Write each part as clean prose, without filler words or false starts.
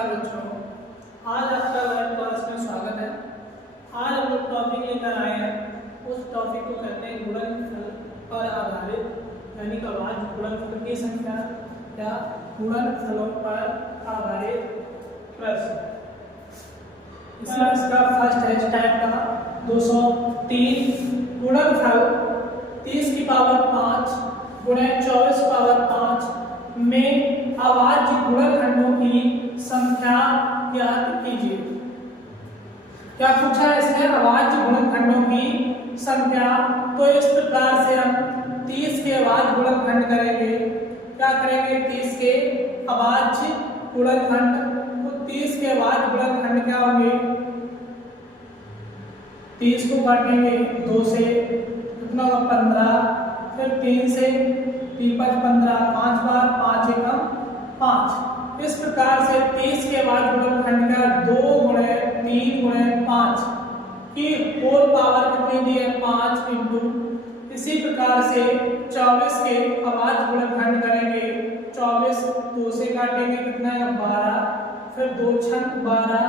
नमस्कार बच्चों, आज आपका वर्ग क्लास में स्वागत है। आज हम लोग टॉपिक लेकर आए हैं, उस टॉपिक को कहते हैं गुणनफल पर आधारित, यानी कि आज गुणनफल की संख्या या गुणनफलों पर आधारित प्रश्न। इसमें इसका फर्स्ट है इस टाइप का 203 गुणनफल 30 की पावर 5 गुणे 24 की पावर 5 में अभाज्य गुणनखंडों की संख्या ज्ञात कीजिए। क्या पूछा है इसने? अभाज्य गुणनखंडों की संख्या। तो इस प्रकार से हम 30 के अभाज्य गुणनखंड करेंगे। क्या करेंगे? 30 के अभाज्य गुणनखंड। तो 30 के अभाज्य गुणनखंड क्या होंगे? 30 को काटेंगे 2 से, कितना होगा? 15। फिर 3 से, 3 5 15, 5 बार 5 एकम 5। इस प्रकार से 30 के बाद गुणनखंड का 2 गुणे 3 गुणे 5 की होल पावर कितनी दी है? 5 इंटू। इसी प्रकार से 24 के अभाज्य गुणनखंड करेंगे। 24 2 से काटेंगे, कितना है? 12। फिर 2 छंग 12,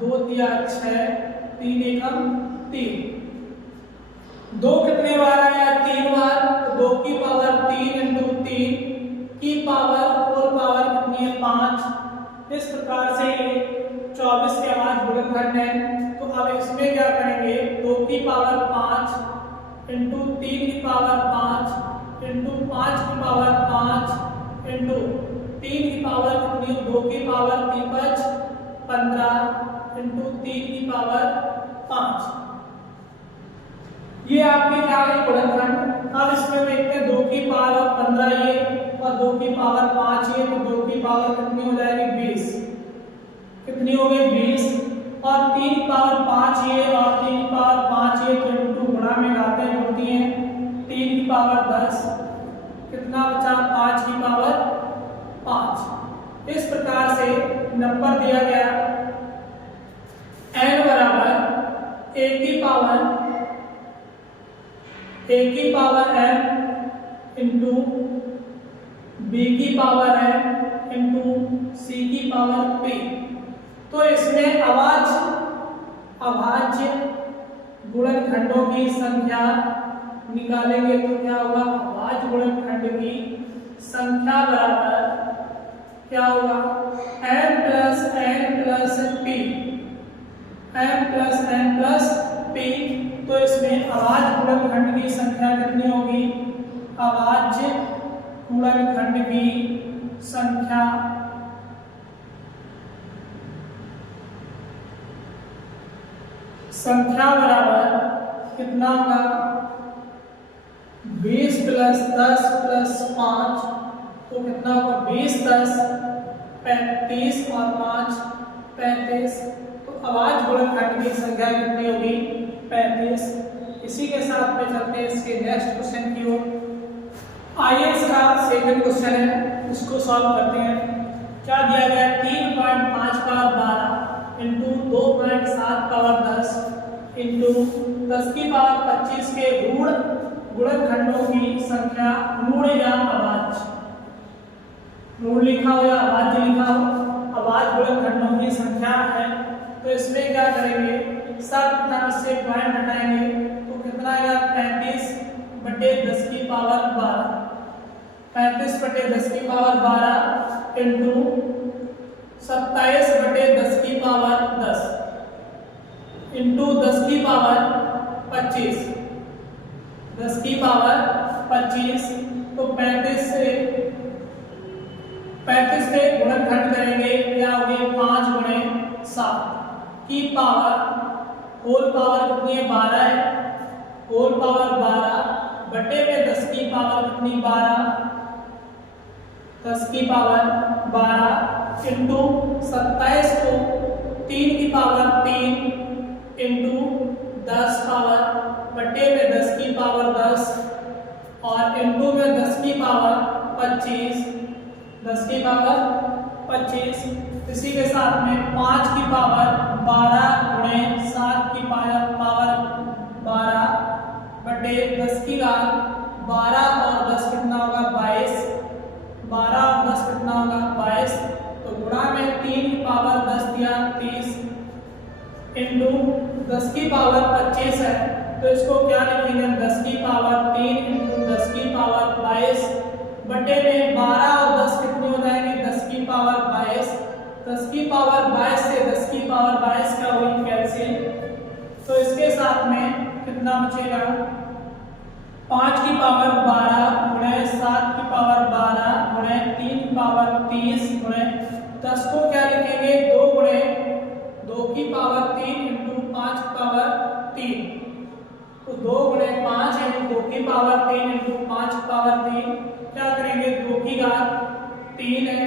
2 तिया 6, 3 एकम 3। 2 कितने बार आया? 3 बार। तो 2 की पावर 3 इंटू 3 की पावर होल पावर कितनी है? 5। इस प्रकार से 24 के अभाज्य गुणनखंड है। तो अब इसमें क्या करेंगे? 2 की पावर 5 इंटू 3 की पावर 5 इंटू 5 की पावर 5 इंटू 3 की पावर कितनी है? 2 की पावर 3 5 15 इंटू 3 की पावर 5। ये आपके क्या है? गुणनखंड। अब इसमें देखते हैं 2 की पावर 15 ये और 2 की पावर 5 ये, तो 2 की पावर कितनी हो जाएगी? 20। कितनी हो गई? 20। और 3 की पावर 5 ये और 3 की पावर 5 ये, तो इंटू गुणा में घातें होती हैं। 3 की पावर 10, कितना बचा? 5 की पावर 5। इस प्रकार से नंबर दिया गया n बराबर a की पावर m इंटू b की पावर m इंटू c की पावर p। तो इसमें अभाज्य गुणनखंडों की संख्या निकालेंगे तो क्या होगा? अभाज्य गुणनखंड की संख्या बराबर क्या होगा? m plus n plus p, m plus n plus p। तो इसमें अभाज्य गुणनखंड की संख्या कितनी होगी? अभाज्य गुणनखंड की संख्या बराबर कितना होगा? 20 प्लस 10 प्लस 5, तो कितना होगा? 20 10 35 और 5 35। तो अभाज्य गुणनखंड की संख्या कितनी होगी? 35। इसी के साथ में चलते हैं इसके नेक्स्ट क्वेश्चन की ओर। आइए इसका सेकंड क्वेश्चन है, इसको सॉल्व करते हैं। क्या दिया गया? 3.5 पावर 12 इंटू 2.7 पावर 10 इंटू 10 की पावर 25 के ऋण गुणनखंडों की संख्या ऋण या अभाज्य। ऋण लिखा हो या अभाज्य लिखा हो, अभाज्य गुणनखंडों की संख्या है। तो इसमें क्या करेंगे? सब से पॉइंट हटाएंगे तो कितना आएगा? 35 बटे 10 की पावर 12। 35 बटे 10 की पावर 12 इंटू 27 बटे 10 की पावर 10 इंटू 10 की पावर 25। 10 की पावर 25। तो 35 से गुणनखंड करेंगे, क्या हो गए? 5 गुणे 7 की पावर होल पावर कितनी है? 12 है। होल पावर 12 बटे में 10 की पावर कितनी? 12। 10 की पावर 12 इंटू 27 को 3 की पावर 3 इंटू 10 पावर बटे में 10 की पावर 10 और इंटू में 10 की पावर 25। 10 की पावर 25। इसी के साथ में 5 की पावर 12 गुणे 7 की पावर 12 बटे 10 की घात 12 और 10 कितना होगा? 22। 12 और 10 कितना होगा? 22। तो गुणा में 3 की पावर पावर 25 है तो इसको क्या लिखेंगे हम 10 की पावर 3 इंटू 10 की पावर 22 बटे में 12 और 10 कितने हो जाएंगे 10 की पावर 22। 10 की पावर 22 से 10 की पावर 22 क्या हुई कैंसिल, तो इसके साथ में कितना बचेगा 5 की पावर 12 गुणे 7 की पावर 12 गुणे 3 की पावर 30 गुणे 10 को क्या लिखेंगे 2 गुणे 2 की पावर 3 इंटू 5 की पावर 3, तो 2 गुणे 5 इंटू 2 की पावर 3 इंटू 5 की पावर 3 क्या करेंगे 2 की घात 3 है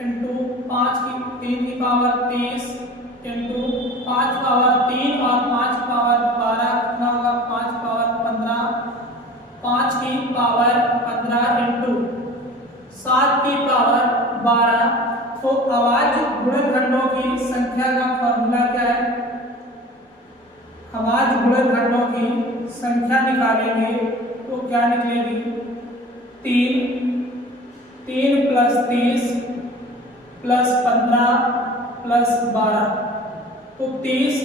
इंटू 5 की 3 की पावर 30 इंटू 5 पावर 3 और 5 पावर 12 कितना होगा 5 पावर 15, 5 की पावर 15 इंटू 7 की पावर 12। तो अभाज्य गुणनखंडों की संख्या का फॉर्मूला क्या है, अभाज्य गुणनखंडों की संख्या निकालेंगे तो क्या निकलेगी 3 प्लस 30 प्लस 15 प्लस 12, तो 30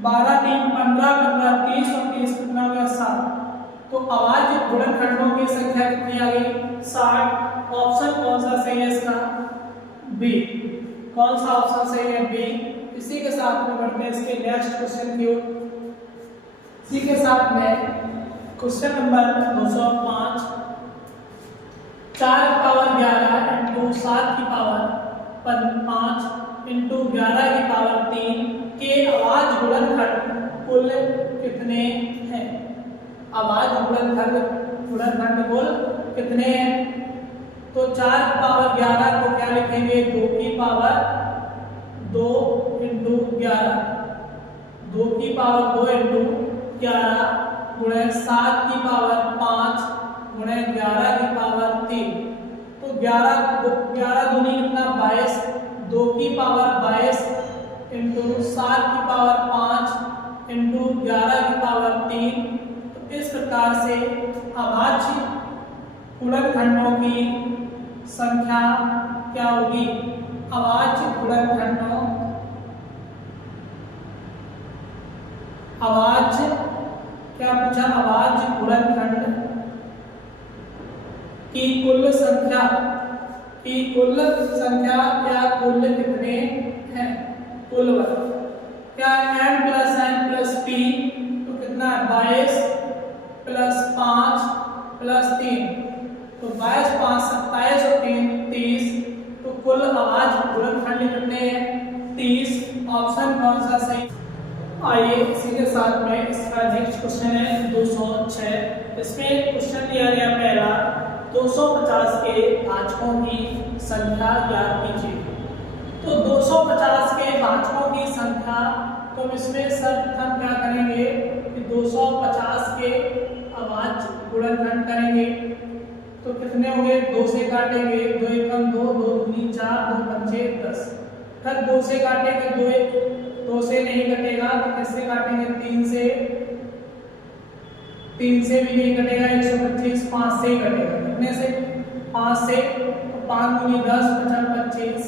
12 3 15 15 30 और 30 कितना हो गया 7, तो अभाज्य गुणनखंडों की संख्या कितनी आ गई 60। ऑप्शन कौन सा सही है इसका बी, कौन सा ऑप्शन सही है बी। इसी के साथ में बढ़ते हैं इसके नेक्स्ट क्वेश्चन की ओर। इसी के साथ में क्वेश्चन नंबर 205 4 की पावर 11 इंटू 7 की पावर 5 इंटू 11 की पावर 3 के अभाज्य गुणनखंड कुल कितने हैं, अभाज्य गुणनखंड कुल कितने हैं, तो 4 की पावर 11 को क्या लिखेंगे 2 की पावर 2 इंटू 11, 2 की पावर 2 इंटू 11 गुणे 7 की पावर 5 गुणे 11 की पावर 3, तो 11 दूनी कितना 22, 2 की पावर 22 इंटू 7 की पावर 5 इंटू 11 की पावर 3। तो इस प्रकार से अभाज्य गुणनखंडों की संख्या क्या होगी, अभाज्य गुणनखंडों अभाज्य क्या पूछा अभाज्य गुणनखंड की कुल संख्या क्या कुल कितने हैं, कुल क्या m plus n plus p, तो कितना है 22 प्लस 5 प्लस 3, तो 22 5 27 और 3 30, तो कुल अभाज्य गुणनखंड कितने हैं 30। ऑप्शन कौन सा सही। आइए इसी के साथ में इसका नेक्स्ट क्वेश्चन है 206। इसमें क्वेश्चन दिया गया पहला 250 के भाजकों की संख्या ज्ञात कीजिए। तो 250 के भाजकों की संख्या, तो इसमें सर्वप्रथम क्या करेंगे कि 250 के अभाज्य गुणनखंड करेंगे, तो कितने होंगे 2 से काटेंगे 2 एकम 2 2 दूनी 4 2 पंचे 10, फिर 2 से काटेंगे 2 से नहीं कटेगा तो किससे काटेंगे 3 से भी नहीं कटेगा 125 5 से ही कटेगा, कितने से 5 से, तो 5 दूनी 10 55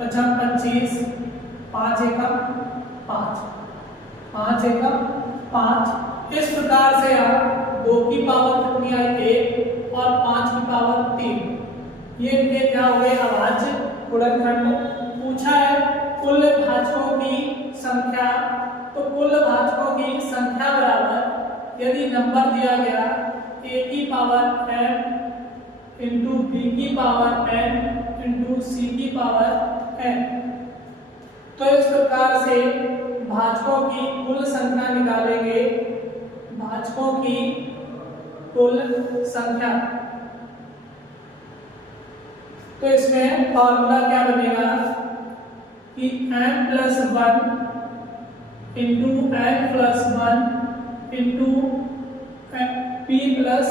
25 5 एकम 5 5 एकम 5। इस प्रकार से आप 2 की पावर कितनी आई 1 और 5 की पावर 3, ये इनके क्या हो गए अभाज्य गुणनखंड। पूछा है कुल भाजकों की संख्या, तो कुल भाजकों की संख्या बराबर यदि नंबर दिया गया a की पावर m इंटू b की पावर n इंटू c की पावर n, तो इस प्रकार से भाजकों की कुल संख्या निकालेंगे, भाजकों की कुल संख्या, तो इसमें फॉर्मूला क्या बनेगा कि m plus 1 into n plus 1 into p plus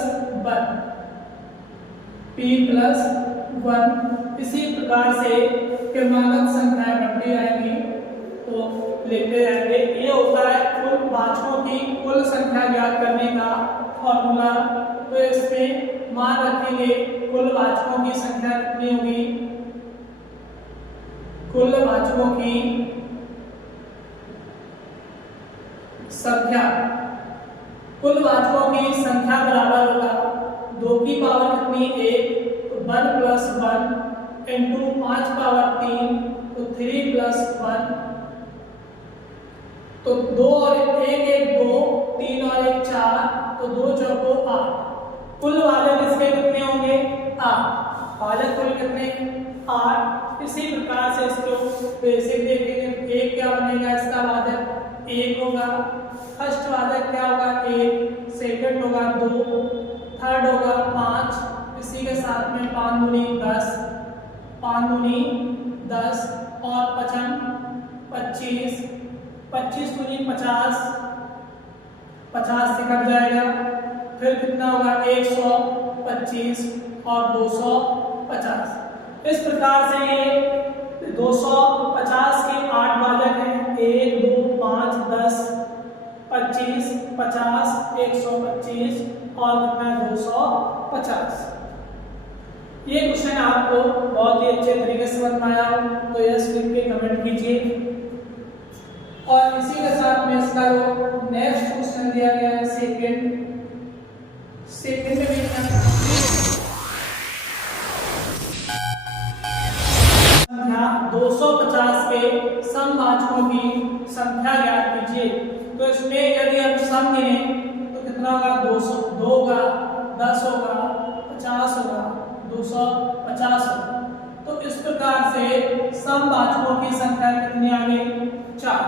1। इसी प्रकार से क्रमागत संख्याएं बढ़ती जाएंगी, तो लेते रहेंगे। ये होता है कुल भाजकों की कुल संख्या ज्ञात करने का फॉर्मूला। तो इसमें मान रखेंगे कुल भाजकों की संख्या कितनी होगी, कुल भाजकों की संख्या, कुल वाचकों की संख्या बराबर होगा 2 की पावर कितनी 1 तो 1 प्लस 1 इंटू 5 पावर 3 तो 3 प्लस 1 तो 2 और 1 1 2 3 और 1 4 तो 2 चौको 8। कुल वाचक इसके कितने होंगे 8। वाचक कुल कितने 8। इसी प्रकार से इसको बेसिक देखेंगे। एक क्या बनेगा इसका वाचक 1 होगा, फर्स्ट वाचक क्या होगा 1, सेकंड होगा 2, थर्ड होगा 5, इसी के साथ में 5 दूनी 10, 5 दूनी 10 और 25, 25 दूनी 50, 50 से कट जाएगा, फिर कितना होगा 125 और 250। इस प्रकार से ये 250 के 8 वाचक हैं 1 2 5 10 25 50 125 और कितना 250। ये क्वेश्चन आपको बहुत ही अच्छे तरीके से समझ में आया हो तो यस लिख के कमेंट कीजिए। और इसी के साथ में इसका जो नेक्स्ट क्वेश्चन दिया गया है सेकंड में भी संख्या 250 के समवाचकों की संख्या ज्ञात कीजिए। तो इसमें यदि हम सम गिनें तो कितना होगा 200, 2 होगा, 10 होगा, 50 होगा, 250 होगा। तो इस प्रकार से समवाचकों की संख्या कितनी आ गई 4।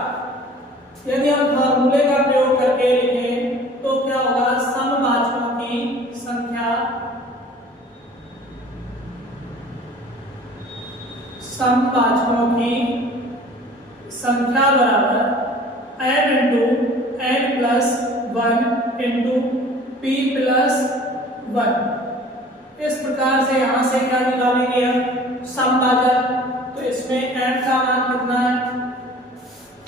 यदि हम फॉर्मूले का प्रयोग करके लिखें तो क्या होगा समवाचकों की संख्या बराबर n into n plus 1 into p plus 1। इस प्रकार से यहाँ से क्या निकालेंगे हम समवाचक। तो इसमें n का मान कितना है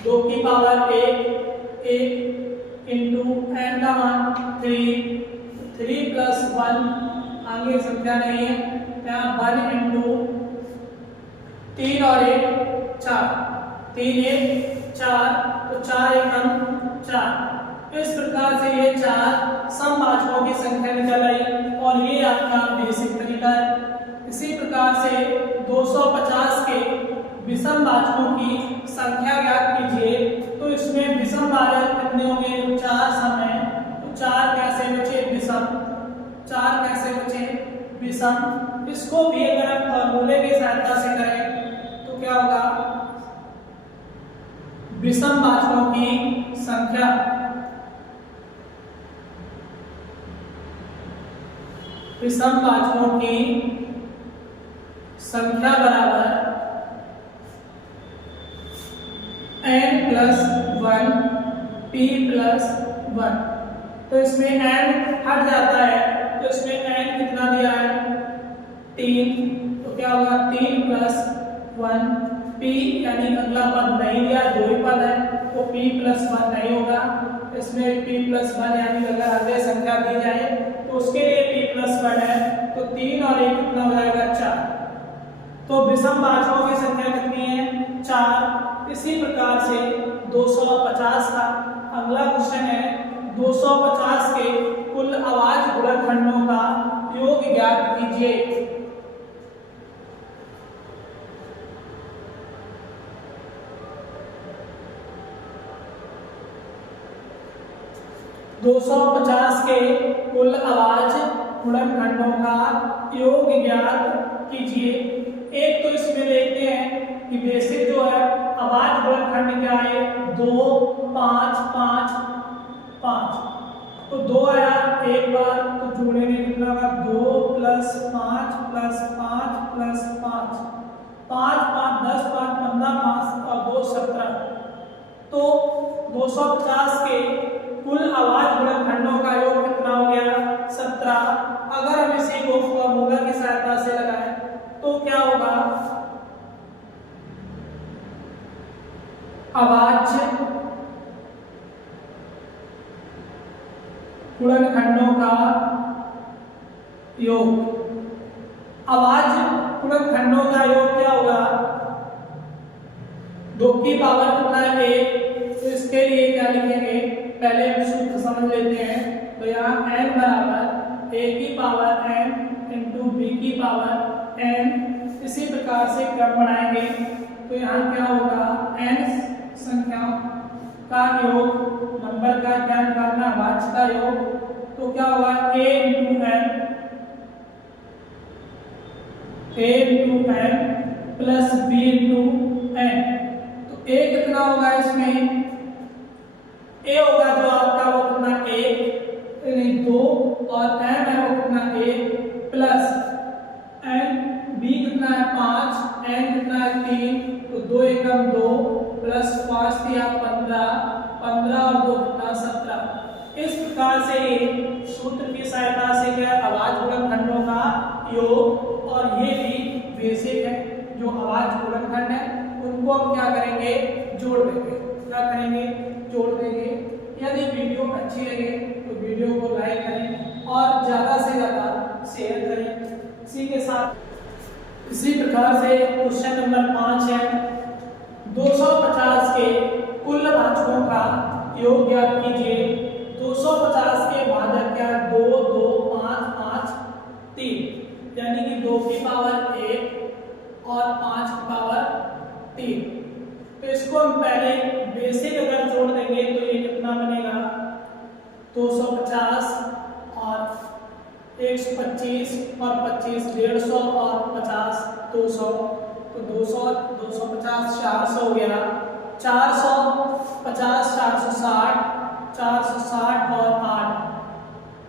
2 की पावर 1 इंटू n का मान 3 प्लस 1 आगे संख्या नहीं है यहाँ 1 इंटू 3 और 1 4 3 1 4 तो 4 एकम 4। इस प्रकार से ये 4 समवाचकों की संख्या निकल आई और ये आपका बेसिक तरीका है। इसी प्रकार से 250 के विषम वाचकों की संख्या ज्ञात कीजिए। तो इसमें विषम वाचक कितने होंगे 4 समय। तो 4 कैसे बचे विषम, 4 कैसे बचे विषम। इसको भी अगर आप फॉर्मूले की सहायता से करें तो क्या होगा विषम वाचकों की संख्या बराबर n प्लस 1 p प्लस 1। तो इसमें n हट जाता है तो इसमें n कितना दिया है 3। तो क्या होगा 3 प्लस 1 p यानी अगला पद नहीं दिया 2 ही पद है तो p प्लस 1 नहीं होगा। इसमें p प्लस 1 यानी अगर आगे संख्या दी जाए तो उसके लिए p प्लस 1 है तो 3 और 1 कितना हो जाएगा 4। तो विषम वाचकों की संख्या कितनी है 4। इसी प्रकार से 250 का अगला क्वेश्चन है 250 के कुल आवाज गुणनखंडों का योग ज्ञात कीजिए। 250 के कुल आवाज गुणनखंडों का योग ज्ञात कीजिए। एक तो इसमें देखते हैं कि बेसिक जो है आवाज गुणनखंड क्या है 2 5 5 5। तो 2 आया एक बार तो जोड़ने में कितना होगा 2 प्लस 5 प्लस 5 प्लस 5 5 5 10 5 15 5 और 2 17। तो 250 के कुल आवाज गुणनखंडों का योग कितना हो गया 17। अगर हम इसी को फॉर्मूला की सहायता से लगाएं तो क्या होगा आवाज गुणनखंडों का योग। आवाज गुणनखंडों का योग क्या होगा 2 की पावर कितना है 1। तो इसके लिए क्या लिखेंगे पहले हम सूत्र समझ लेते हैं। तो यहाँ n बराबर a की पावर n इंटू b की पावर n, इसी प्रकार से क्रम बढ़ाएंगे तो यहाँ क्या होगा, n संख्याओं का योग, नंबर का क्या निकालना, वाच्य का योग। तो क्या होगा, a into n plus b into n। तो a कितना होगा इसमें, a होगा जो आपका वो कितना 1 2 और n है वो कितना 1 प्लस n, b कितना है 5, n कितना है 3, तो 2 एकम 2 प्लस 5 दिया 15, 15 और 2 कितना 17। इस प्रकार से सूत्र की सहायता से क्या आवाज गुणनखंडों का योग, और ये भी बेसिक है जो आवाज गुणनखंड है उनको हम क्या करेंगे, जोड़ देंगे। क्या करेंगे, जोड़ देंगे। यदि वीडियो अच्छी लगे तो वीडियो को लाइक करें और ज्यादा से ज्यादा शेयर करें। इसी के साथ इसी प्रकार से क्वेश्चन नंबर 5 है, 250 के कुल भाजकों का योग ज्ञात कीजिए। 250 के भाजक क्या, 2 2 5 5 3, यानी कि 2 की पावर 1 और 5 की पावर 3। तो इसको हम पहले बेसिक अगर जोड़ देंगे तो ये कितना बनेगा, 250 और 125 और 25 150 और 50 200, तो 200 250 400 हो गया, 450 460 460 और 8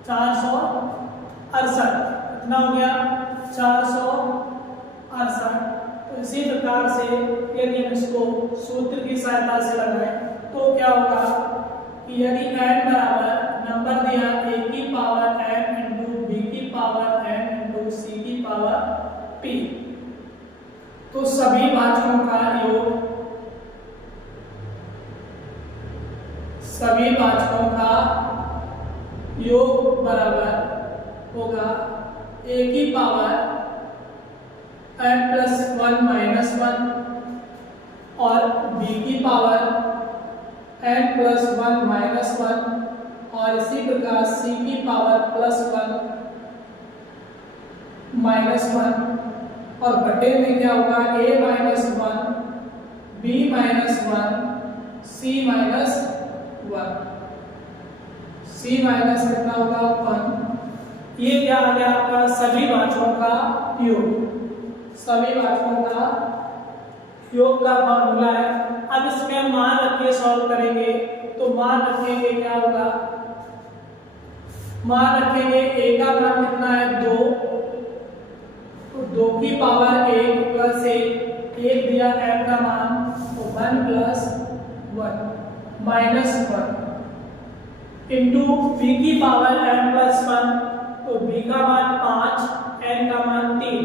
468, कितना हो गया 468। तो इसी प्रकार से यदि हम इसको सूत्र की सहायता से लगाएं तो क्या होगा कि यदि n बराबर नंबर दिया a की पावर n इंटू b की पावर n इंटू c की पावर p, तो सभी भाजकों का योग, सभी भाजकों का योग बराबर होगा a की पावर n प्लस 1 माइनस 1 और b की पावर n प्लस 1 माइनस 1 और इसी प्रकार c की पावर प्लस 1 माइनस 1, और बटे में क्या होगा, a minus 1 b minus 1 c minus 1, c minus कितना होगा 1। ये क्या आ गया आपका सभी भाजकों का योग, सभी भाजकों का योग का फॉर्मूला है। अब इसमें हम मान रख के सॉल्व करेंगे तो मान रखेंगे क्या होगा, मान रखेंगे a का मान कितना है 2, तो 2 की पावर 1 प्लस 1 दिया m का मान, तो 1 प्लस 1 माइनस 1 इंटू b की पावर n प्लस 1, तो b का मान 5 n का मान 3,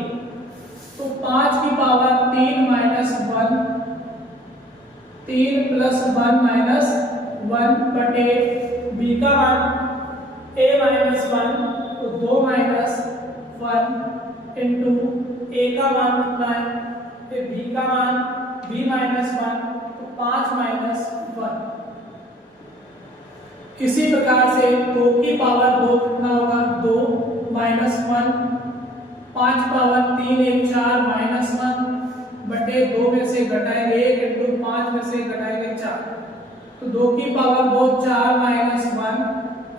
तो 5 की पावर 3 माइनस 1, 3 प्लस 1 माइनस 1 बटे b का मान a माइनस 1, तो 2 माइनस 1 इंटू a का मान कितना है, तो b का मान b माइनस 1, तो 5 माइनस 1। इसी प्रकार से 2 की पावर 2 कितना होगा, 2 माइनस 1, 5 पावर 3 1 4 माइनस 1 बटे 2 में से घटाएंगे 1 इंटू 5 में से घटाएंगे 4, तो 2 की power 2 4 minus 1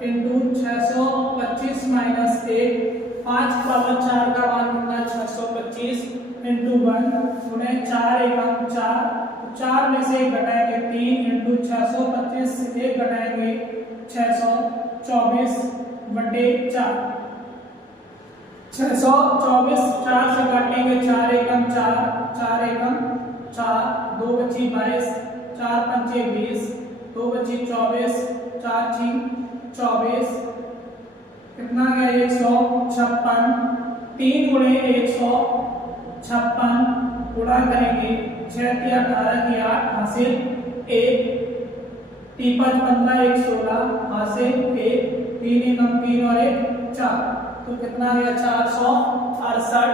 into 625 minus 1, 5 power 4 का मान कितना 625 इंटू 1 गुणे 4 एकम 4, 4 में से घटाएंगे 3 इंटू 625 से 1 घटाएंगे 624 बटे 4, 624 4 से काटेंगे 4 एकम 4, 4 एकम 4, 2 बची 22, 4 पंचे 20, 2 बची 24, 4 छीं 24, कितना गया 156, 3 गुणे 156 गुणा करेंगे 6 की 18 की 8 हासिल 1, 3 5 15 1 16 हासिल 1, 3 एकम 3 और 1 4, तो कितना गया 468।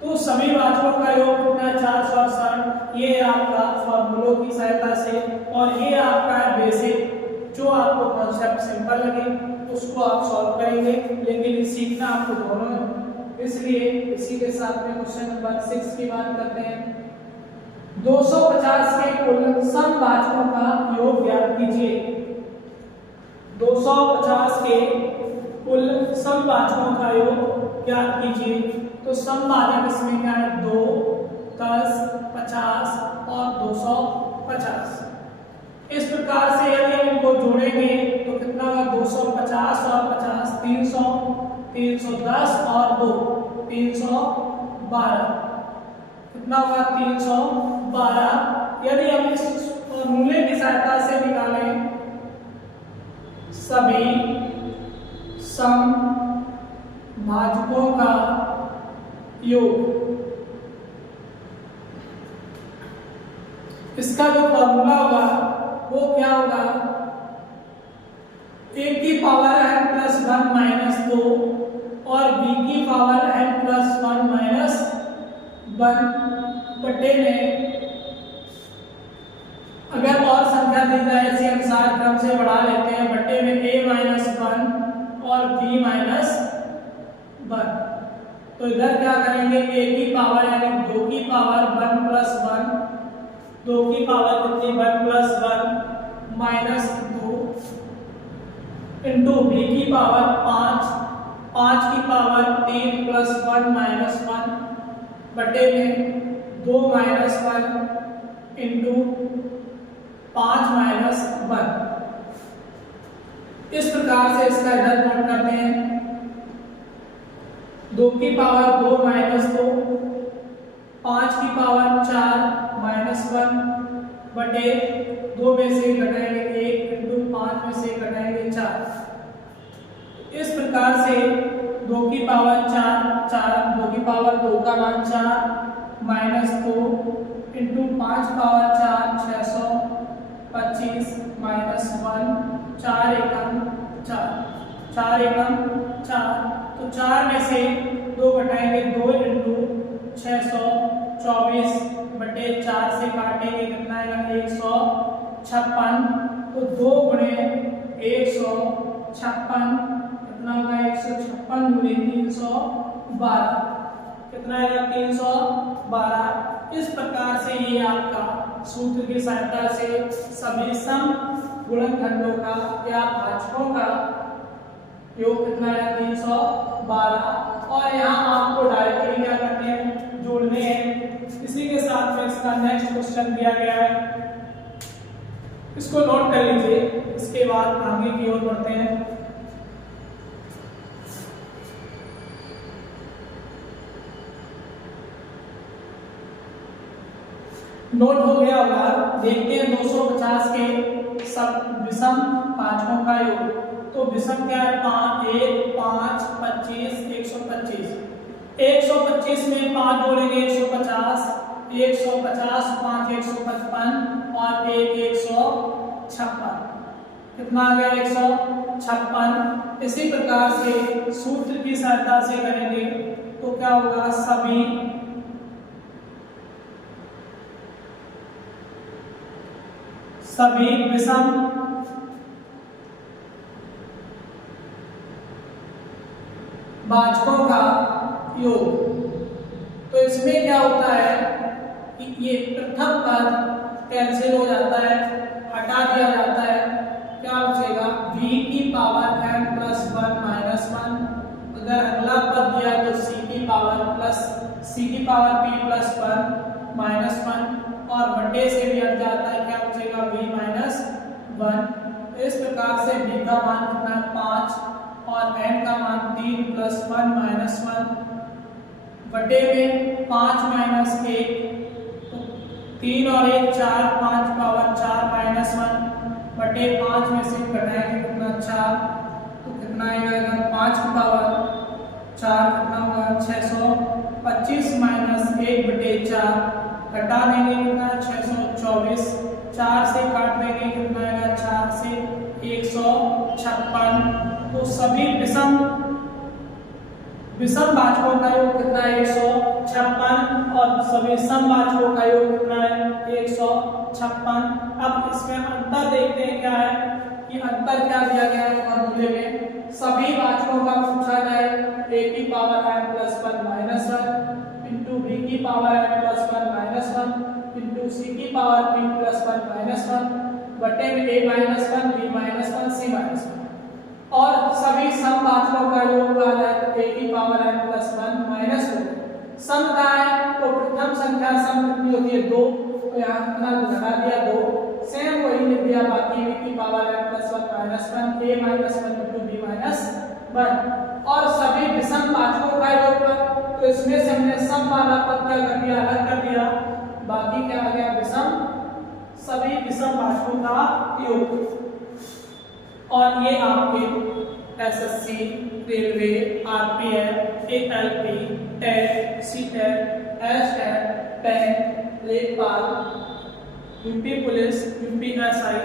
तो सभी भाजकों का योग कितना है 468। ये आपका फॉर्मूलों की सहायता से, और ये आपका बेसिक जो आपको कॉन्सेप्ट सिंपल लगे उसको आप सॉल्व करेंगे, लेकिन सीखना आपको दोनों है। इसलिए इसी के साथ में क्वेश्चन नंबर 6 की बात करते हैं। 250 के कुल समभाजकों का योग ज्ञात कीजिए। 250 के कुल समभाजकों का योग ज्ञात कीजिए। तो समभाजक इसमें क्या है? 2, 10, 50 और 250। इस प्रकार से यदि हम इनको जोड़ेंगे तो कितना होगा? 250 और 50 300, 310 और 2 312, कितना होगा? 312। यदि हम इस फॉर्मूले की सहायता से निकालें सभी समभाजकों का योग, इसका जो फॉर्मूला होगा वो क्या होगा? a की पावर n प्लस 1 माइनस 2 और b की पावर n प्लस 1 माइनस 1 बटे में अगर और संख्या दी जाए इसी अनुसार क्रम से बढ़ा लेते हैं, बटे में a माइनस 1 और b माइनस 1। तो इधर क्या करेंगे? a की पावर यानी 2 की पावर 1 प्लस 1, 2 की पावर कितनी? 1 प्लस 1 माइनस 2 इंटू b की पावर 5, 5 की पावर 3 प्लस 1 माइनस 1 बटे में 2 माइनस 1 इंटू 5 माइनस 1। इस प्रकार से इसका इधर नोट करते हैं। 2 की पावर 2 माइनस 2, 5 की पावर 4 माइनस 1 बटे 2 में से घटाएंगे 1 इंटू 5 में से घटाएंगे 4। इस प्रकार से 2 की पावर 4, 2 की पावर 2 का मान 4 माइनस 2 इंटू 5 पावर 4 625 माइनस 1, 4 एकम 4, 4 एकम 4। तो 4 में से 2 घटाएंगे 2 इंटू 624 बटे 4 से काटेंगे कितना आएगा? 156। तो 2 गुणे 156 कितना होगा? 156 गुणे 312 कितना आएगा? 312। इस प्रकार से ये आपका सूत्र की सहायता से सभी सम गुणनखंडों का या भाजकों का योग कितना है? 312। और यहाँ आपको डायरेक्टली क्या करने हैं? जोड़ने हैं। इसी के साथ में इसका नेक्स्ट क्वेश्चन दिया गया है, इसको नोट कर लीजिए। इसके बाद आगे की ओर बढ़ते हैं। नोट हो गया होगा। देखते हैं 250 के सब विषम भाजकों का योग। तो विषम क्या है? 1, 5, 25, 125। 125 में 5 जोड़ेंगे 150, 150 5 155 और 1 156 कितना आ गया? 156। इसी प्रकार से सूत्र की सहायता से करेंगे तो क्या होगा? सभी विषम भाजकों का योग। तो इसमें क्या होता है कि ये प्रथम पद कैंसिल हो जाता है, हटा दिया जाता है। क्या बचेगा? v की पावर n प्लस 1 माइनस 1। अगर अगला पद दिया तो c की पावर p प्लस 1 माइनस 1 और बटे से भी हट जाता है। क्या बचेगा? v minus 1। इस प्रकार से v का मान कितना है? 5 और n का मान 3 प्लस 1 माइनस 1 बटे में 5 माइनस 1, तो 3 और 1 4, 5 पावर 4 माइनस 1 बटे 5 में से घटाएंगे कितना? 4। तो कितना आएगा? 5 की पावर 4 कितना होगा? 625 माइनस 1 बटे 4 घटा देंगे कितना? 624। 4 से काट देंगे कितना आएगा? 4 से 156। तो सभी विषम भाजकों का योग कितना है? 156 और सभी समभाजकों का योग कितना है? 156। अब इसमें अंतर देखते हैं क्या है कि अंतर क्या दिया गया है फॉर्मूले में, सभी वाचकों का पूछा जाए a की power n plus 1 minus 1 into b की power n plus 1 minus 1 into c की पावर p प्लस 1 माइनस 1 बटे में a minus 1 b minus 1 c minus 1 और सभी समवाचकों का योगफल है a की पावर n प्लस 1 माइनस 2। सम का है तो प्रथम संख्या सम कितनी होती है 2, तो यहाँ कितना लगा दिया 2, सेम वही लिख दिया बाकी b की power n plus 1 minus 1 a minus 1 into b minus 1 और सभी विषम वाचकों का योगफल, तो इसमें से हमने सम वाला पद क्या कर दिया अलग कर दिया, बाकी क्या आ गया विषम, सभी विषम वाचकों का योग। और ये आपके SSC, railway, RPF, ALP, TET, CTET, STET, bank, लेखपाल, यूपी पुलिस, यूपीएसआई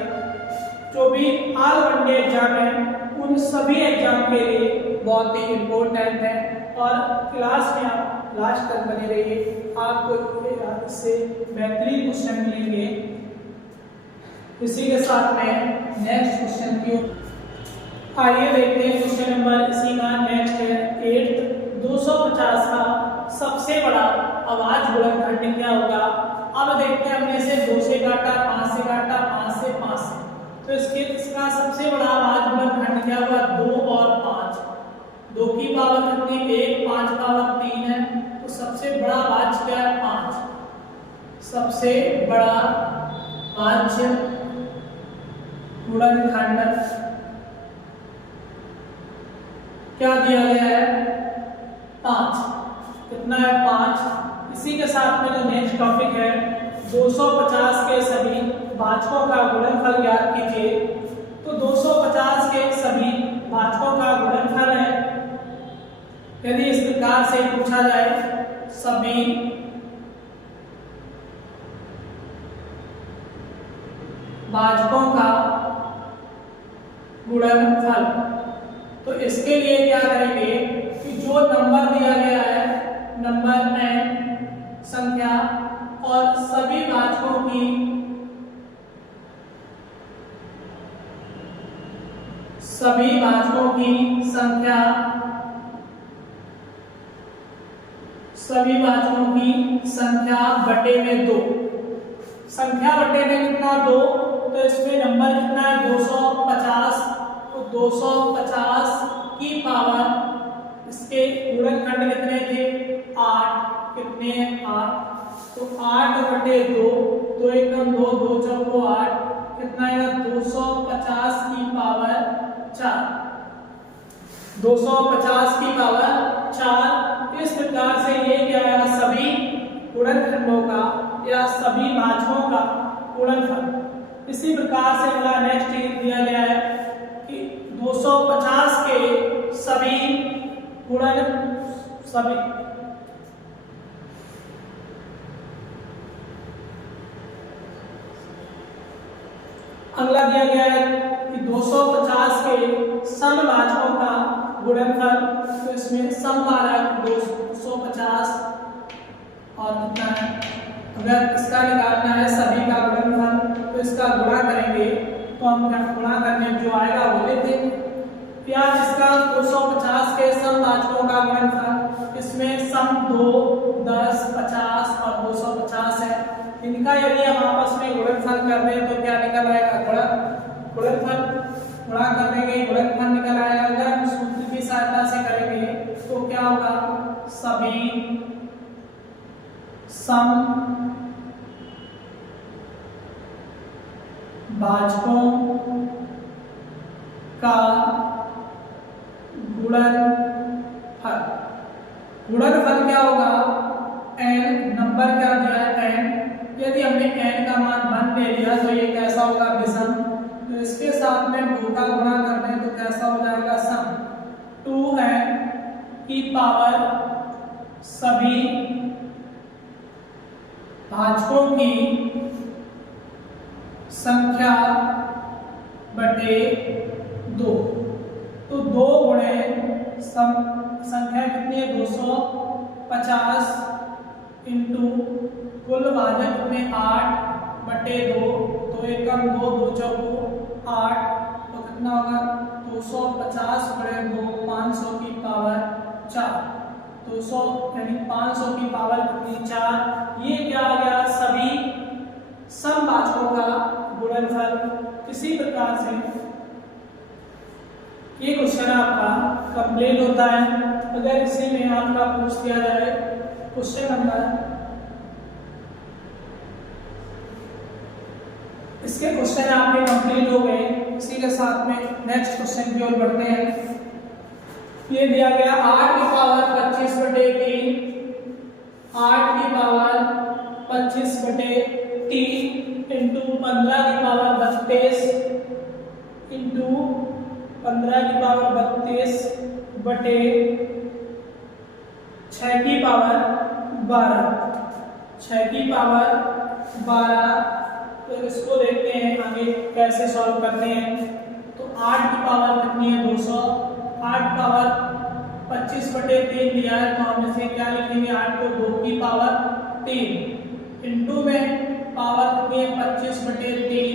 जो भी ऑल वनडे एग्जाम है उन सभी एग्जाम के लिए बहुत ही इम्पोर्टेंट है। और क्लास में आप लास्ट तक बने रहिए, आपको इससे बेहतरीन क्वेश्चन मिलेंगे। इसी के साथ में नेक्स्ट क्वेश्चन की आइए देखते हैं। क्वेश्चन नंबर इसी का नेक्स्ट है 8th 250 का सबसे बड़ा आवाज गुणनखंड क्या होगा। अब देखते हैं हमने इसे 2 से काटा, 5 से काटा, 5 से 5 से, तो इसका सबसे बड़ा आवाज गुणनखंड क्या होगा 2 और 5। 2 की पावर कितनी 1, 5 पावर 3 है, तो सबसे बड़ा आवाज क्या है 5। सबसे बड़ा वाच्य गुणनखंड क्या दिया गया है 5। कितना है 5। इसी के साथ में जो नेक्स्ट टॉपिक है 250 के सभी वाचकों का गुणनफल ज्ञात कीजिए। तो 250 के सभी वाचकों का गुणनफल है, यदि इस प्रकार से पूछा जाए सभी वाचकों का गुणनफल, तो इसके लिए क्या करेंगे कि जो नंबर दिया गया है नंबर n संख्या और सभी वाचकों की संख्या बटे में 2। संख्या बटे में कितना 2, तो इसमें नंबर कितना है 250, तो 250 की पावर इसके गुणनखंड कितने थे 8, कितने हैं 8, तो 8 बटे 2, 2 एकम 2, 2 चौको 8, कितना है 250 की पावर 4, 250 की पावर 4। इस प्रकार से ये क्या है सभी गुणनखंडों का या सभी वाचकों का गुणनफल। इसी प्रकार से अगला नेक्स्ट दिया गया है कि 250 के सभी अगला दिया गया है कि 250 के समवाचकों का गुणनफल, तो इसमें समवाचक 250 और कितना है, अगर इसका निकालना है सभी का गुणनफल तो इसका गुणा करेंगे, तो हम गुणा करने में जो आएगा वो लेते हैं। या इसका 250 के समवाचकों का गुणनफल, इसमें सम 2, 10, 50 और 250 है, इनका यदि हम आपस में गुणनफल कर दें तो क्या निकल आएगा गुणनफल, गुणा करेंगे गुणनफल निकल आएगा। अगर हम सूत्र की सहायता से करेंगे तो क्या होगा सभी सम वाचकों का गुणनफल क्या होगा n, नंबर क्या दिया है n, यदि हमने n का मान 1 ले लिया तो ये कैसा होगा विषम, तो इसके साथ में 2 का गुणा कर दें तो कैसा हो जाएगा सम। 2n की पावर सभी भाजकों की संख्या बटे 2, तो 2 गुणे संख्या कितनी है 250 इंटू कुल भाजक में 8 बटे 2, तो एकम 2, 2 चौको 8, तो कितना होगा 250 गुणे 2 500 की पावर 4, 200 यानी 500 की पावर कितनी 4। ये क्या आ गया सभी समभाजकों का गुणनफल। किसी प्रकार से ये क्वेश्चन आपका कंप्लीट होता है। अगर इसी में आपका पूछ दिया जाए क्वेश्चन नंबर, इसके क्वेश्चन आपके कंप्लीट हो गए। इसी के साथ में नेक्स्ट क्वेश्चन की ओर बढ़ते हैं। ये दिया गया 8 की पावर 25/3, 8 की पावर 25/3 इंटू 15 की पावर 32 इंटू 15 की पावर 32 बटे 6 की पावर 12, 6 की पावर 12। तो इसको देखते हैं आगे कैसे सॉल्व करते हैं। तो 8 की पावर कितनी है 200, 8 पावर 25/3 दिया है तो हम इसे क्या लिखेंगे 8 को 2 की पावर 3 इंटू में पावर कितनी है 25/3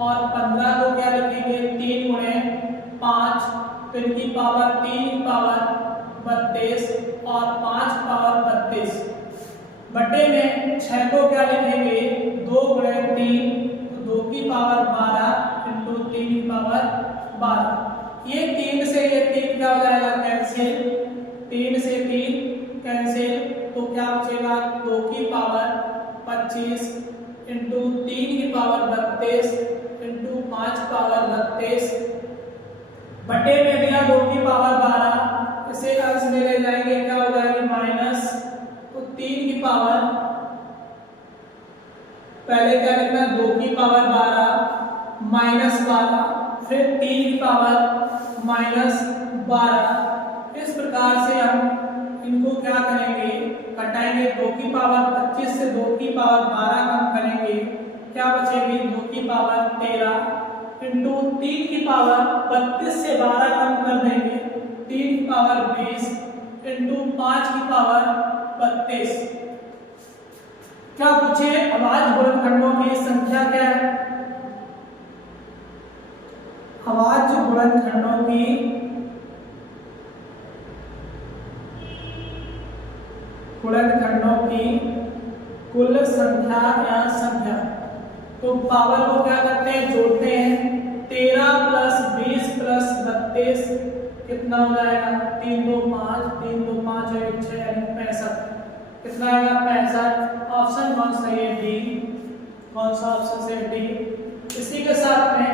और 15 को क्या लिखेंगे 3 गुणे 5 तो इनकी पावर 3 की पावर 32 और 5 पावर 32 बटे में 6 को क्या लिखेंगे 2 गुणे 3 तो 2 की पावर 12 इंटू 3 की पावर 12। ये 3 से ये 3 क्या हो जाएगा कैंसिल, 3 से 3 कैंसिल तो क्या बचेगा 2 की पावर 25 इंटू 3 की पावर 32 इंटू 5 पावर 32 बटे में दिया 2 की पावर 12। इसे अंश में ले जाएंगे क्या हो जाएगी माइनस, तो 3 की पावर पहले क्या लिखना 2 की पावर 12 माइनस 12 फिर 3 की पावर माइनस 12। इस प्रकार से हम इनको क्या करेंगे घटाएंगे, 2 की पावर 25 से 2 की पावर 12 कम करेंगे क्या बचेगी 2 की पावर 13 इंटू 3 की पावर 32 से 12 कम कर देंगे 3 की पावर 20 इंटू 5 की पावर 32। क्या पूछे अभाज्य गुणनखंडों की संख्या क्या है, अभाज्य गुणनखंडों की कुल संख्या या संख्या। तो पावर को क्या करते हैं जोड़ते हैं, 13 प्लस 20 प्लस 32 कितना हो जाएगा 3 2 5 3 2 5 और 1 6 यानी 65। कितना आएगा 65। ऑप्शन कौन सा है डी, कौन सा ऑप्शन से डी। इसी के साथ में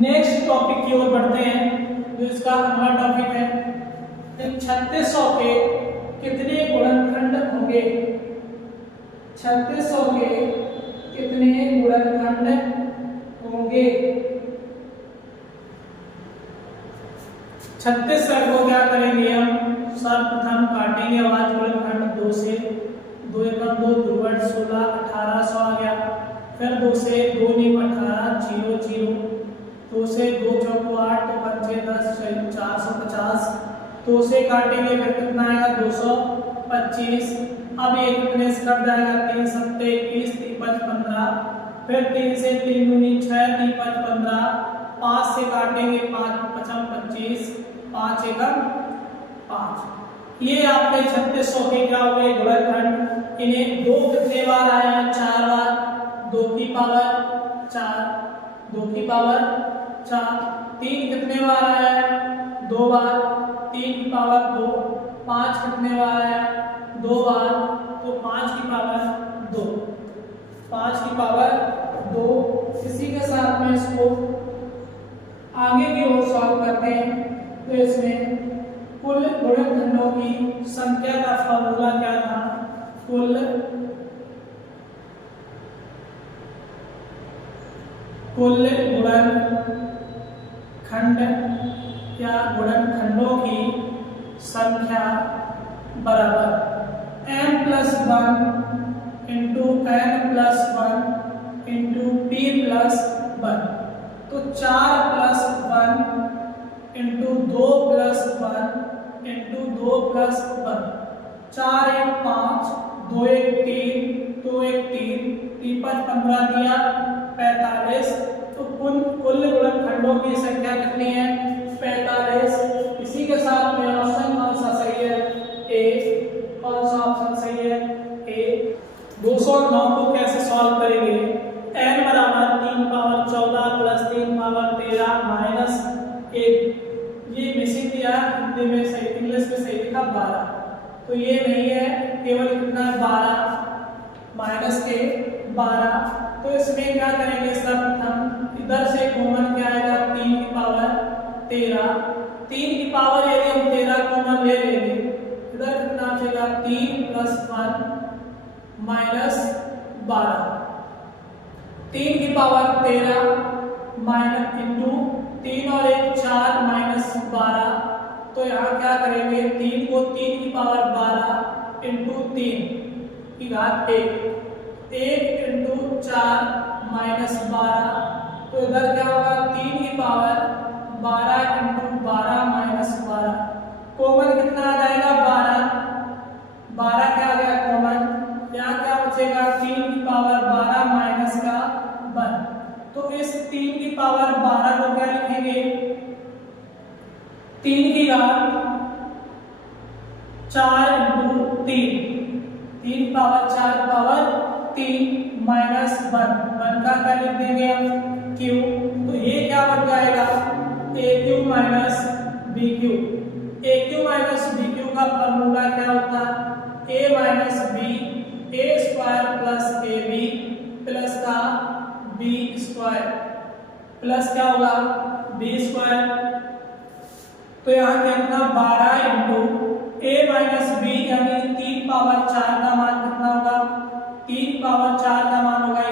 नेक्स्ट टॉपिक की ओर बढ़ते हैं जो इसका अगला टॉपिक है 3600 के कितने गुणनखंड होंगे, 3600 के कितने गुणनखंड होंगे। 3600 को क्या करेंगे हम सर्वप्रथम काटेंगे अभाज्य गुणनखंड 2 से, 2 एकम 2 2 8 16 1800 आ गया। फिर 2 से 2 नीम 18 0 0, 2 से 2 चौको 8 तो 5 10 450। 2 से काटेंगे फिर कितना आएगा 225। अब ये कितने से कट जाएगा 3 7 21 3 5 15। फिर 3 से 3 दूनी 6 3 5 15। 5 से काटेंगे 5 5 25 5 एकम 5। ये आपके 3600 के क्या हो गए गुणनखंड। इन्हें 2 कितने बार आया 4 बार, 2 की पावर 4 2 की पावर 4। 3 कितने बार आया 2 बार, 3 की पावर 2। 5 कितने बार आया 2 बार तो 5 की पावर 2, 5 की पावर 2। इसी के साथ में इसको आगे की ओर सॉल्व करते हैं। तो इसमें कुल गुणनखंडों की संख्या का फॉर्मूला क्या था, कुल गुणनखंड या गुणनखंडों की संख्या बराबर m+1 into n+1 into p+1। तो 4+1 इंटू 2+1 इंटू 2+1। 4 1 5 2 1 3 2 1 3 3 5 15 दिया 45। तो कुल गुणनखंडों की संख्या कितनी है? 45। इसी के साथ में ऑप्शन कौन सा सही है? ए। कौन सा ऑप्शन सही है? ए। 209 को कैसे सॉल्व करेंगे? n बराबर 3 पावर 14 प्लस 3 पावर 13 माइनस 1। ये मिसिंग दिया हिंदी में, सही इंग्लिश में सही लिखा 12, तो ये नहीं है, केवल कितना है 12 माइनस के 12। तो इसमें क्या करेंगे सब हम, इधर से कॉमन क्या आएगा? 3 की पावर 13। 3 की पावर यदि हम 13 कॉमन ले लेंगे, इधर कितना बचेगा? 3 प्लस 1 माइनस 12। 3 की पावर 13 माइनस इंटू 3 और 1 4 माइनस 12। तो यहाँ क्या करेंगे? 3 को 3 की पावर 12 इंटू 3 की घात 1 इंटू 4 माइनस 12। तो इधर क्या होगा? 3 की पावर 12 इंटू 12 माइनस 12। कॉमन कितना आ जाएगा? 12 क्या आ गया कॉमन? यहाँ क्या बचेगा? 3 की पावर 12 माइनस का 1। तो इस 3 की पावर 12 को क्या लिखेंगे? 3 की घात 4 इंटू 3 पावर 4 पावर 3 माइनस 1 का क्या लिख देंगे हम? क्यू। तो ये क्या बन जाएगा? A Q minus B Q. A Q minus B Q का फॉर्मूला क्या होता है? A minus B, A square plus A B plus का बी स्क्वायर प्लस क्या होगा? B square. तो यहाँ कितना? 12 इंटू ए माइनस बी यानी 3 पावर 4 का मान कितना होगा? 3 पावर 4 का मान होगा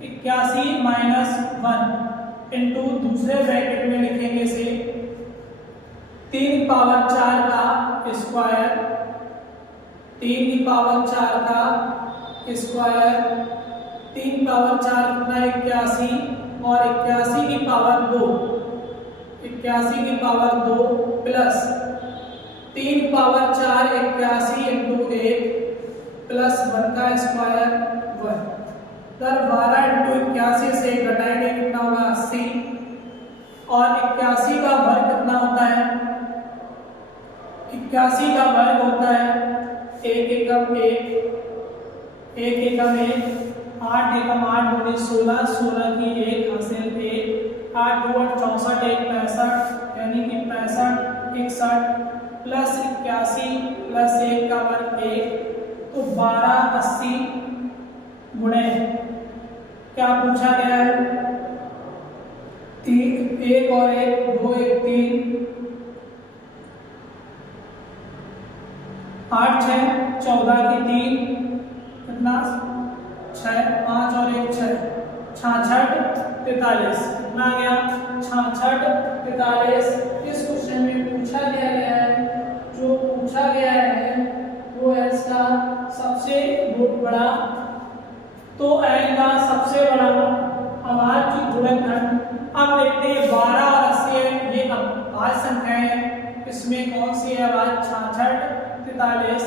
81 माइनस 1 इंटू दूसरे ब्रैकेट में लिखेंगे से 3 पावर 4 का स्क्वायर, 3 की पावर 4 का स्क्वायर, 3 पावर 4 कितना? 81 और 81 की पावर 2, 81 की power 2 plus 3 power 4 81 into 1 plus 1 का स्क्वायर 1। इधर 12 इंटू 81 से घटाएंगे कितना होगा? 80 और 81 का वर्ग कितना होता है? 81 का वर्ग होता है 1 एकम 1, 1 एकम 1, 8 एकम 8 दूनी 16, 16 की 1 हासिल 1, 8 2 8 64, 1 65 यानी कि 65 61 प्लस 81 प्लस 1 का वर्ग 1, तो 12 80 गुणे क्या पूछा गया है? 3 1 और 1 2 1 3, 8 6 14 की 3 कितना? 6 5 और 1 6 66 43 कितना आ गया? 66 43। इस क्वेश्चन में पूछा गया है, जो पूछा गया है वो है इसका सबसे बड़ा, तो n का सबसे बड़ा अभाज्य गुणनखंड। अब देखते हैं 12 और 80 है, ये अभाज्य संख्याएं हैं, इसमें कौन सी है अभाज्य? 66 43।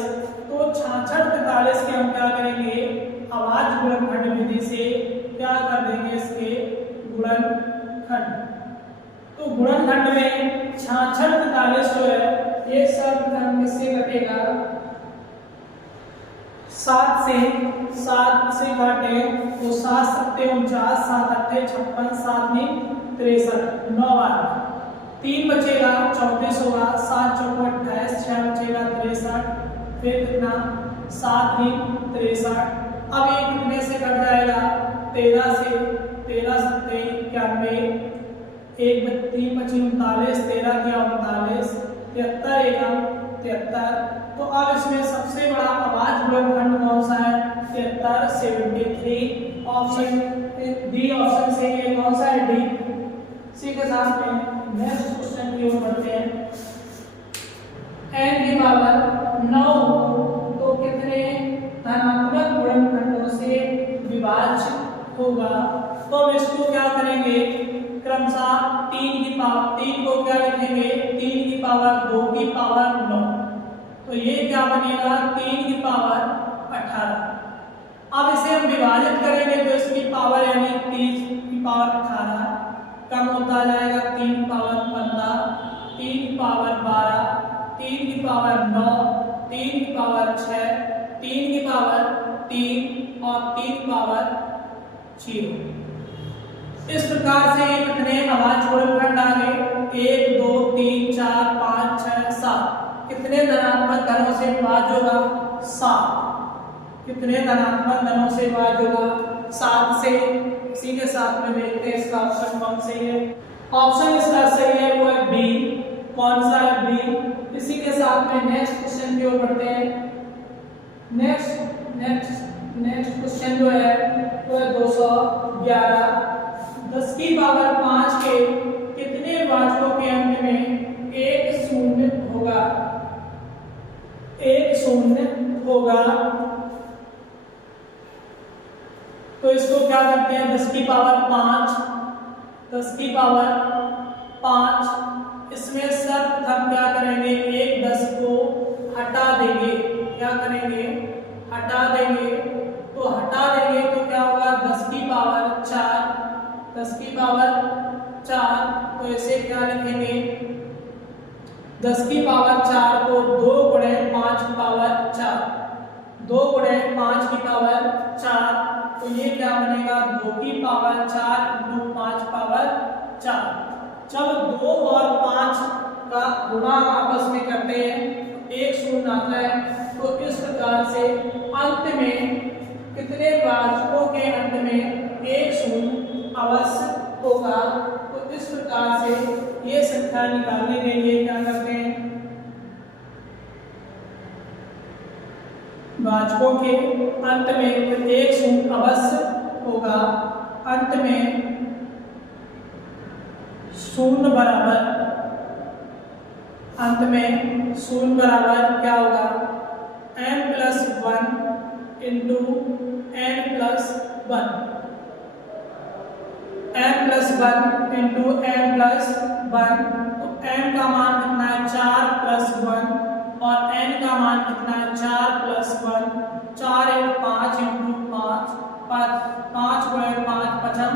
तो 66 43 के हम क्या करेंगे? अभाज्य गुणनखंड विधि से क्या कर देंगे? इसके गुणनखंड। तो गुणनखंड में 66 43 जो है ये सब किससे घटेगा? 7 से काटे तो 7 सत्ते 49, 7 अट्ठे 56, 7 नी 63, 9 बार 3 बचेगा 34 होगा, 7 चौको 28, 6 बचेगा 63, फिर कितना? 7 नी 63। अब ये कितने से कट जाएगा? 13 से, 13 सत्ते 91, 1 3 बची 39, 13 क्या 39, 73 एकम 73। तो अब इसमें सबसे बड़ा अभाज्य गुणनखंड कौन सा है? 73 73। ऑप्शन डी ऑप्शन से ये कौन सा है? डी। इसी के साथ में नेक्स्ट क्वेश्चन की ओर बढ़ते हैं। n की पावर 9 तो कितने धनात्मक गुणनखंडों से विभाज्य होगा? तो हम इसको क्या करेंगे? क्रमशः 3 को क्या लिखेंगे? 3 की पावर 2 की पावर 9, तो ये क्या बनेगा? 3 की पावर 18। अब इसे हम विभाजित करेंगे तो इसकी पावर यानी 30 की की पावर 18 कम होता जाएगा 3 की पावर 15, 3 की पावर 12, 3 की पावर 9, 3 की पावर 6, 3 की पावर 3 और 3 की पावर 0। इस प्रकार से कितने अभाज्य गुणनखंड आ गए 1 2 3 4 5 6 7। कितने धनात्मक घनों से विभाज्य होगा 7। कितने धनात्मक घनों से विभाज्य होगा 7 से। इसी के साथ में देखते हैं इसका ऑप्शन कौन सही है। ऑप्शन इसका सही है वो है बी। कौन सा है बी। इसी के साथ में नेक्स्ट क्वेश्चन की ओर बढ़ते हैं। नेक्स्ट क्वेश्चन जो है वो है 211। 10 की पावर 5 के कितने विभाजकों के अंत में एक शून्य होगा। एक शून्य होगा तो इसको क्या करते हैं 10 की पावर 5, 10 की पावर 5 इसमें सर्वप्रथम क्या करेंगे एक 10 को हटा देंगे। क्या करेंगे हटा देंगे। तो हटा देंगे तो क्या होगा 10 की पावर 4, 10 की पावर 4 तो इसे क्या लिखेंगे 10 की पावर 4 को 2 गुणे 5 की पावर 4, 2 गुणे 5 की पावर 4 तो ये क्या बनेगा 2 की पावर 4 इंटू 5 पावर 4। जब 2 और 5 का गुणा आपस में करते हैं एक शून्य आता है। तो इस प्रकार से अंत में कितने विभाजकों के अंत में एक शून्य अवश्य होगा। तो इस प्रकार से ये संख्या निकालने के लिए क्या करते हैं विभाजकों के अंत में एक शून्य अवश्य होगा। अंत में शून्य बराबर अंत में शून्य बराबर क्या होगा n+1 into n+1, n+1 into n+1 तो n का मान कितना है 4+1 और n का मान कितना है 4+1 4 × 5 इंटू 5 5 गुणे 5 पचम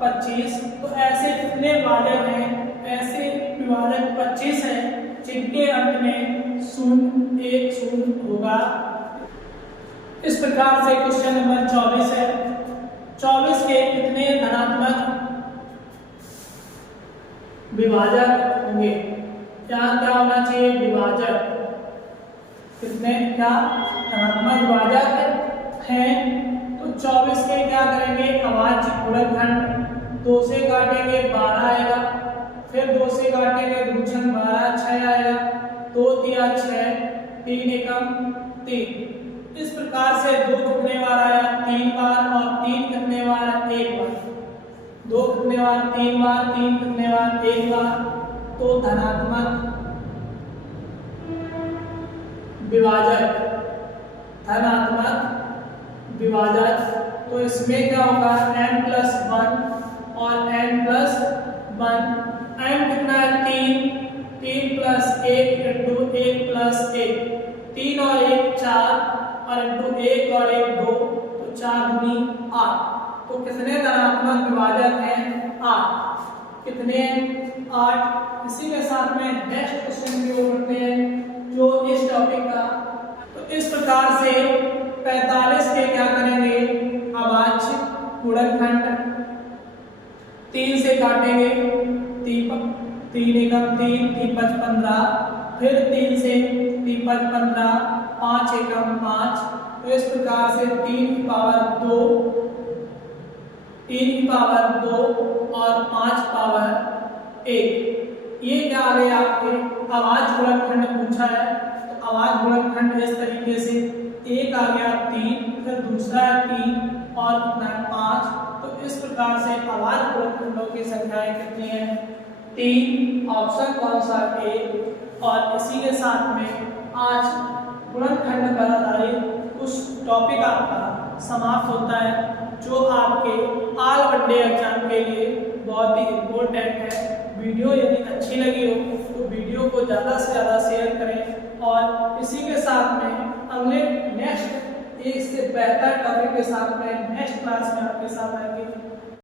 25। तो ऐसे कितने विभाजक हैं ऐसे विभाजक 25 हैं जिनके अंत में शून्य एक शून्य होगा। इस प्रकार से क्वेश्चन नंबर 24 है। 24 के कितने धनात्मक विभाजक होंगे। क्या क्या होना चाहिए विभाजक कितने क्या धनात्मक विभाजक हैं। तो 24 के क्या करेंगे अभाज्य गुणनखंड 2 से काटेंगे 12 आएगा, फिर 2 से काटेंगे 2 × 12 6 आएगा, 2 × 6 3 एकम 3। इस प्रकार से 2 कितने बार आया 3 बार और 3 कितने बार 1 बार। 2 कितने बार 3 बार, 3 कितने बार 1 बार। तो धनात्मक विभाजक तो इसमें क्या होगा n+1 और n+1। n कितना है 3 + 1 इंटू 1 + 1 3 और 1 4 और इंटू 1 और 1 2 तो 4 दूनी 8। तो कितने धनात्मक विभाजक हैं 8। कितने 8। इसी के साथ में नेक्स्ट क्वेश्चन की ओर बढ़ते हैं जो इस टॉपिक का। तो इस प्रकार से 45 के क्या करेंगे अभाज्य गुणनखंड 3 से काटेंगे 3 एकम 3 3 × 15, फिर 3 से 3 × 15 5 एकम 5। तो इस प्रकार से 3 की पावर 2 और 5 पावर 1। ये क्या आ गए आपके अभाज्य गुणनखंड पूछा है। तो अभाज्य गुणनखंड इस तरीके से एक आ गया 3, फिर दूसरा 3 और कितना है 5। तो इस प्रकार से अभाज्य गुणनखंडों की संख्याएं कितनी है 3। ऑप्शन कौन सा ए। और इसी के साथ में आज गुणनखंड पर आधारित उस टॉपिक आपका समाप्त होता है जो आपके ऑल वन डे एग्जाम के लिए बहुत ही इम्पोर्टेंट है। वीडियो यदि अच्छी लगी हो तो वीडियो को ज़्यादा से ज़्यादा शेयर करें और इसी के साथ में अगले नेक्स्ट इससे बेहतर टॉपिक के साथ में नेक्स्ट क्लास में आपके साथ आएंगे।